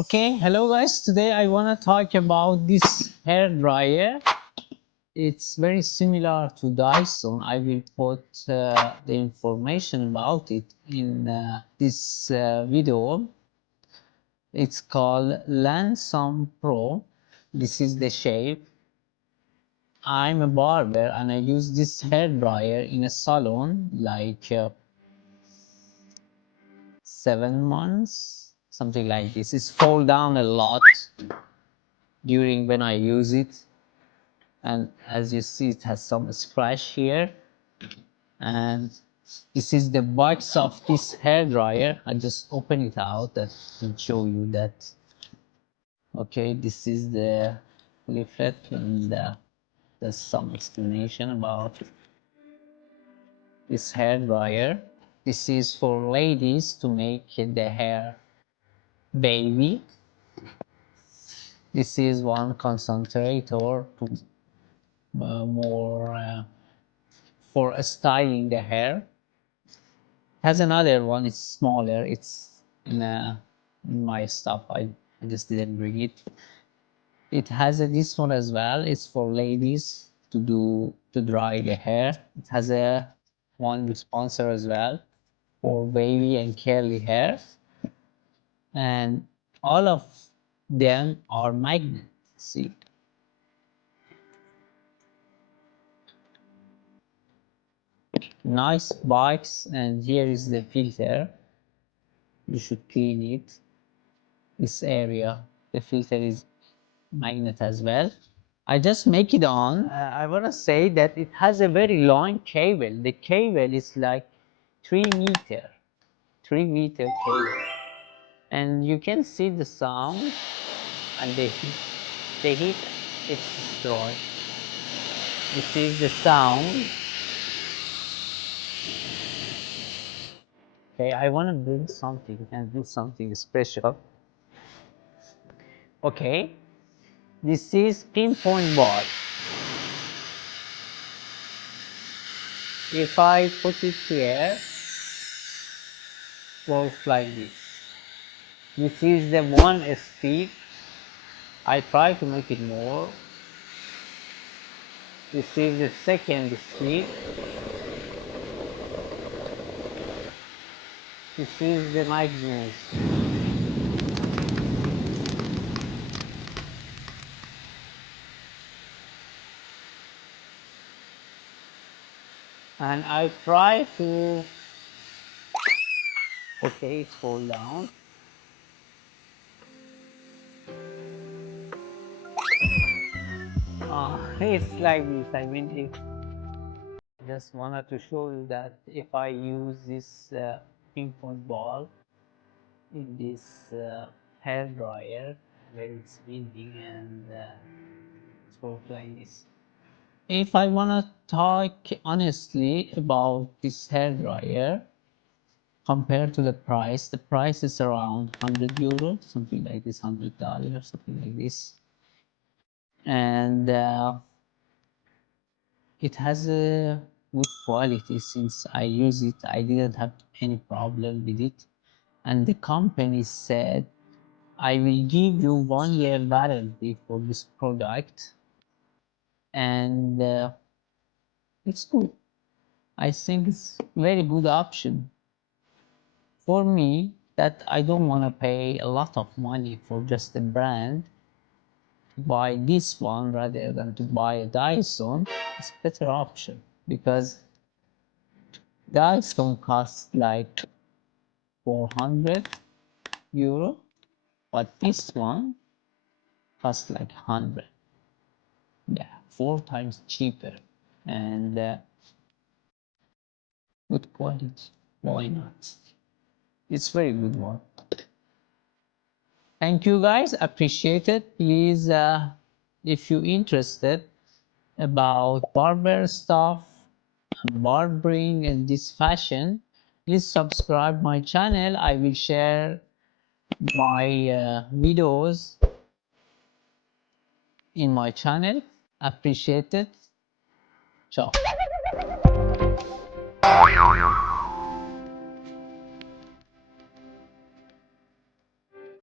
Okay, hello guys. Today I want to talk about this hair dryer. It's very similar to Dyson. I will put the information about it in this video. It's called Lansam Pro. This is the shape. I'm a barber and I use this hair dryer in a salon like 7 months, something like this. It's fall down a lot during when I use it, and as you see it has some scratch here, and this is the box of this hair dryer. I just open it out and show you that. Okay, this is the leaflet, and there's some explanation about this hair dryer. This is for ladies to make the hair baby. This is one concentrator to more for styling the hair. Has another one. It's smaller. It's in my stuff. I just didn't bring it. It has this one as well. It's for ladies to dry the hair. It has a one dispenser as well for wavy and curly hair, and all of them are magnet. See, nice box, and here is the filter. You should clean it. This area, the filter is magnet as well. I just make it on. I want to say that it has a very long cable. The cable is like 3 meter, 3 meter cable, and you can see the sound and the heat. The heat is destroyed. This is the sound. Okay, I want to bring something and do something special. Okay, this is pinpoint bar. If I put it here, works like this. This is the one speed. I try to make it more. This is the second speed. This is the magnet. And I try to, okay, it's fall down. It's like this. I mean, if just wanted to show you that if I use this ping pong ball in this hair dryer where it's windy, and it's work like this. If I want to talk honestly about this hair dryer compared to the price is around 100 euros, something like this, $100, something like this, and it has a good quality. Since I use it, I didn't have any problem with it, and the company said I will give you 1 year warranty for this product, and it's good. I think it's very good option for me, that I don't want to pay a lot of money for just a brand. To buy this one rather than to buy a Dyson, it's better option, because Dyson costs like 400 euro, but this one costs like 100. Yeah, 4 times cheaper, and good quality. Why not? It's very good one. Thank you guys, appreciate it. Please, if you're interested about barber stuff, barbering and this fashion, please subscribe my channel. I will share my videos in my channel. Appreciate it. Ciao.